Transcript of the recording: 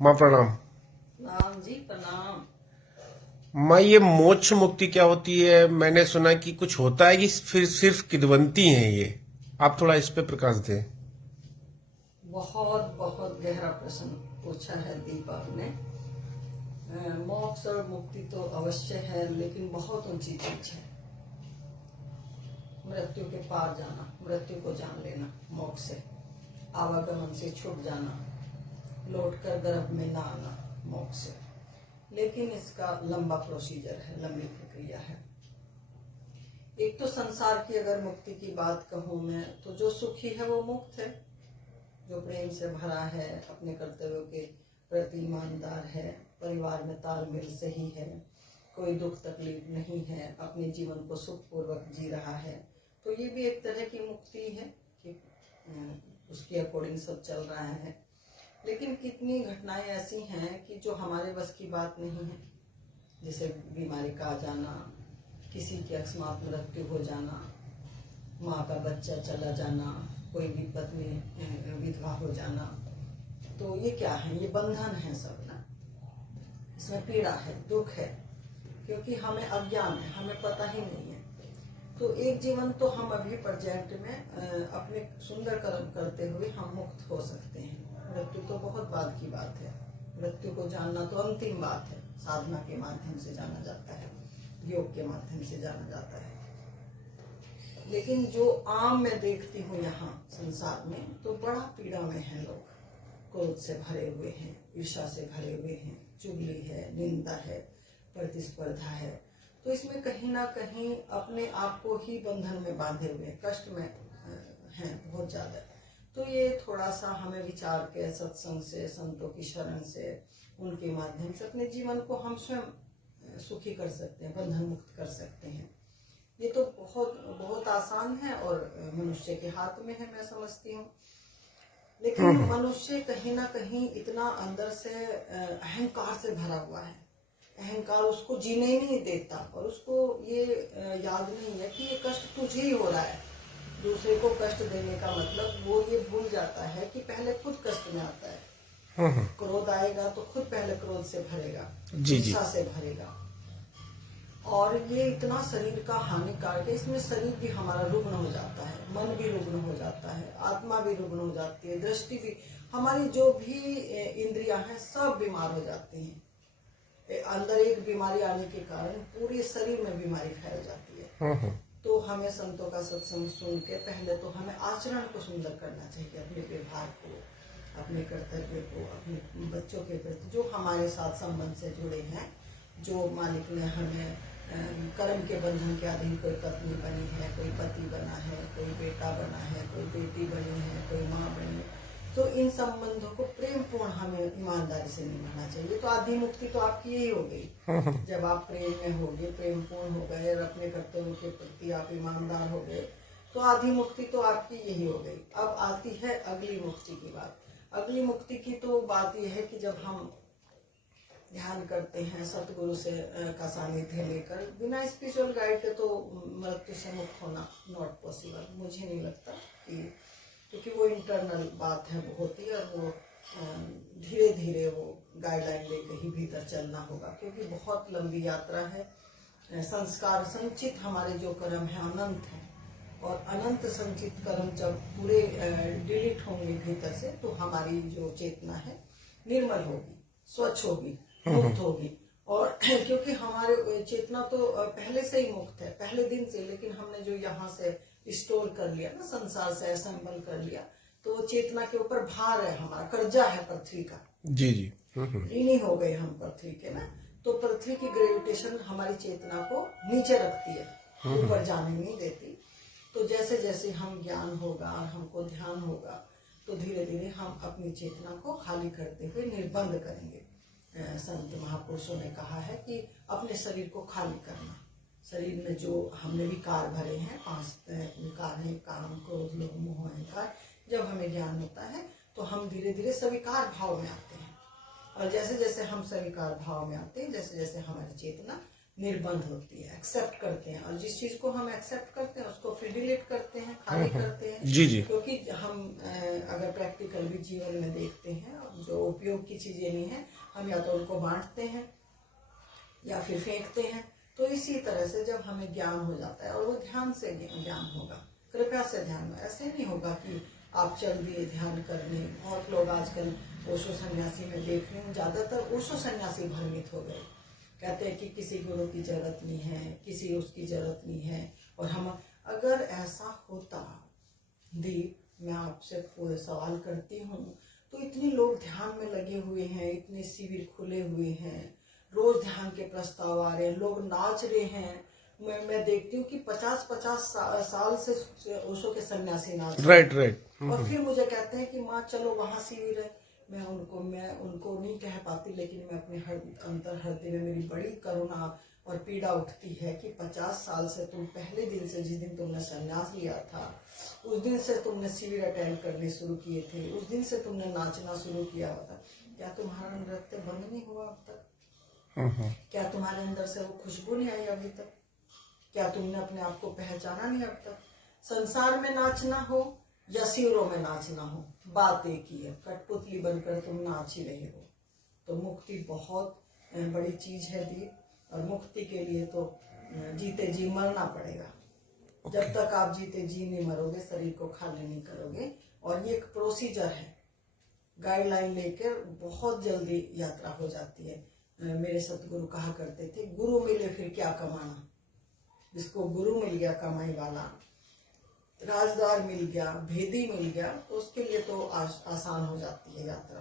माँ प्रणाम। प्रणाम जी, प्रणाम। माँ, ये मोक्ष मुक्ति क्या होती है? मैंने सुना कि कुछ होता है कि फिर सिर्फ किदवंती है ये। आप थोड़ा इस पे प्रकाश दें। बहुत बहुत गहरा प्रश्न पूछा है दीपक ने। मोक्ष और मुक्ति तो अवश्य है, लेकिन बहुत ऊंची चीज है। मृत्यु के पार जाना, मृत्यु को जान लेना, मोक्ष से आवागमन से छूट जाना, लौटकर गर्भ में ना आना, मोक्ष से। लेकिन इसका लंबा प्रोसीजर है, लंबी प्रक्रिया है। एक तो संसार की अगर मुक्ति की बात कहूं मैं, तो जो सुखी है वो मुक्त है, जो प्रेम से भरा है, अपने कर्तव्यों के प्रति ईमानदार है, परिवार में तालमेल सही है, कोई दुख तकलीफ नहीं है, अपने जीवन को सुखपूर्वक जी रहा है, तो ये भी एक तरह की मुक्ति है कि उसके अकॉर्डिंग सब चल रहा है। लेकिन कितनी घटनाएं ऐसी हैं कि जो हमारे बस की बात नहीं है, जैसे बीमारी का आ जाना, किसी की अकस्मात मृत्यु हो जाना, माँ का बच्चा चला जाना, कोई भी पत्नी विधवा हो जाना। तो ये क्या है? ये बंधन है सब ना। इसमें पीड़ा है, दुख है, क्योंकि हमें अज्ञान है, हमें पता ही नहीं है। तो एक जीवन तो हम अभी प्रेजेंट में अपने सुंदर कर्म करते हुए हम मुक्त हो सकते हैं। मृत्यु तो बहुत बाद की बात है। मृत्यु को जानना तो अंतिम बात है। साधना के माध्यम से जाना जाता है, योग के माध्यम से जाना जाता है। लेकिन जो आम मैं देखती हूँ यहाँ संसार में, तो बड़ा पीड़ा में है लोग। क्रोध से भरे हुए हैं, ईर्ष्या से भरे हुए हैं, चुगली है, निंदा है, प्रतिस्पर्धा है। तो इसमें कहीं ना कहीं अपने आप को ही बंधन में बांधे हुए, कष्ट में हैं बहुत ज्यादा। तो ये थोड़ा सा हमें विचार के, सत्संग से, संतों की शरण से, उनके माध्यम से अपने जीवन को हम स्वयं सुखी कर सकते हैं, बंधन मुक्त कर सकते हैं। ये तो बहुत बहुत आसान है और मनुष्य के हाथ में है, मैं समझती हूँ। लेकिन मनुष्य कहीं ना कहीं इतना अंदर से अहंकार से भरा हुआ है। अहंकार उसको जीने ही नहीं देता, और उसको ये याद नहीं है कि ये कष्ट तुझे ही हो रहा है। दूसरे को कष्ट देने का मतलब वो ये भूल जाता है कि पहले खुद कष्ट में आता है। क्रोध आएगा तो खुद पहले क्रोध से भरेगा, जी जी। हिंसा से भरेगा। और ये इतना शरीर का हानिकारक है। इसमें शरीर भी हमारा रुग्ण हो जाता है, मन भी रुग्ण हो जाता है, आत्मा भी रुग्ण हो जाती है, दृष्टि भी, हमारी जो भी इंद्रियां हैं सब बीमार हो जाती हैं। अंदर एक बीमारी आने के कारण पूरे शरीर में बीमारी फैल जाती है। तो हमें संतों का सत्संग सुन के पहले तो हमें आचरण को सुंदर करना चाहिए, अपने व्यवहार को, अपने कर्तव्य को, अपने बच्चों के प्रति जो हमारे साथ संबंध से जुड़े हैं, जो मालिक ने हमें कर्म के बंधन के अधीन, कोई पत्नी बनी है, कोई पति बना है, कोई बेटा बना है, कोई बेटी बनी है, कोई माँ बनी है, तो इन संबंधों को प्रेम पूर्ण हमें ईमानदारी से निभाना चाहिए। तो आधी मुक्ति तो आपकी यही हो गई। जब आप प्रेम में हो गए, प्रेम पूर्ण हो गए और अपने कर्तव्यों के प्रति आप ईमानदार हो गए, तो आधी मुक्ति तो आपकी यही हो गई। अब आती है अगली मुक्ति की बात। अगली मुक्ति की तो बात यह है कि जब हम ध्यान करते हैं सतगुरु से का सानिध्य लेकर, बिना स्पिरिचुअल गाइड के तो मृत्यु से मुक्त होना नॉट पॉसिबल, मुझे नहीं लगता। कि क्योंकि वो इंटरनल बात है, वो होती है, और वो धीरे धीरे वो गाइडलाइन लेकर ही भीतर चलना होगा, क्योंकि बहुत लंबी यात्रा है। संस्कार संचित हमारे जो कर्म है अनंत है, और अनंत संचित कर्म जब पूरे डिलीट होंगे भीतर से, तो हमारी जो चेतना है निर्मल होगी, स्वच्छ होगी, मुक्त होगी। और क्योंकि हमारे चेतना तो पहले से ही मुक्त है, पहले दिन से। लेकिन हमने जो यहाँ से स्टोर कर लिया ना, संसार से असेंबल कर लिया, तो चेतना के ऊपर भार है, हमारा कर्जा है पृथ्वी का। जी जी। ऋणी हो गए हम पृथ्वी के ना। तो पृथ्वी की ग्रेविटेशन हमारी चेतना को नीचे रखती है, ऊपर जाने नहीं देती। तो जैसे जैसे हम ज्ञान होगा, हमको ध्यान होगा, तो धीरे धीरे हम अपनी चेतना को खाली करते हुए निर्बंध करेंगे। संत महापुरुषों ने कहा है कि अपने शरीर को खाली करना। शरीर में जो हमने विकार भरे हैं, 5 विकार हैं, काम, क्रोध, लोभ, मोह, अहंकार। जब हमें ज्ञान होता है तो हम धीरे धीरे स्वीकार भाव में आते हैं, और जैसे जैसे हम स्वीकार भाव में आते हैं, जैसे जैसे हमारी चेतना निर्बंध होती है, एक्सेप्ट करते हैं, और जिस चीज को हम एक्सेप्ट करते हैं उसको फिर डिलीट करते हैं, खाली करते हैं। जी जी। क्योंकि हम अगर प्रैक्टिकल भी जीवन में देखते हैं, जो उपयोग की चीजें नहीं है, हम या तो उनको बांटते हैं या फिर फेंकते हैं। तो इसी तरह से जब हमें ज्ञान हो जाता है, और वो ध्यान से ज्ञान होगा, कृपया से ध्यान में, ऐसे नहीं होगा कि आप चल दिए ध्यान करने। बहुत लोग आजकल ओशो सन्यासी में देख रहे हैं, ज्यादातर ओशो सन्यासी भ्रमित हो गए, कहते हैं कि किसी गुरु की जरूरत नहीं है, किसी उसकी जरूरत नहीं है। और हम, अगर ऐसा होता दीप, मैं आपसे खुद सवाल करती हूँ, तो इतने लोग ध्यान में लगे हुए हैं, इतने शिविर खुले हुए हैं, रोज ध्यान के प्रस्ताव आ रहे हैं, लोग नाच रहे हैं। मैं देखती हूँ कि 50-50 साल से ओशो के सन्यासी नाच रहे हैं। राइट। और फिर मुझे कहते हैं कि माँ चलो वहां शिविर है। मैं उनको नहीं कह पाती, लेकिन मैं अपने अंतर हृदय में मेरी बड़ी करुणा और पीड़ा उठती है कि 50 साल से तुम, पहले दिन से, जिस दिन तुमने संन्यास लिया था, उस दिन से तुमने शिविर अटेंड करने शुरू किए थे, उस दिन से तुमने नाचना शुरू किया होता, क्या तुम्हारा नृत्य बंद नहीं हुआ अब तक? क्या तुम्हारे अंदर से वो खुशबू नहीं आई अभी तक? क्या तुमने अपने आप को पहचाना नहीं अब तक? संसार में नाचना हो या शिविरों में नाचना हो, बात एक ही है, कठपुतली बनकर तुम नाच ही रहे हो। तो मुक्ति बहुत बड़ी चीज है दीप, और मुक्ति के लिए तो जीते जी मरना पड़ेगा। जब तक आप जीते जी नहीं मरोगे, शरीर को खाली नहीं करोगे। और ये एक प्रोसीजर है, गाइडलाइन लेकर बहुत जल्दी यात्रा हो जाती है। मेरे सतगुरु कहा करते थे, गुरु मिले फिर क्या कमाना। जिसको गुरु मिल गया कमाई वाला, राजदार मिल गया, भेदी मिल गया, तो उसके लिए तो आसान हो जाती है यात्रा।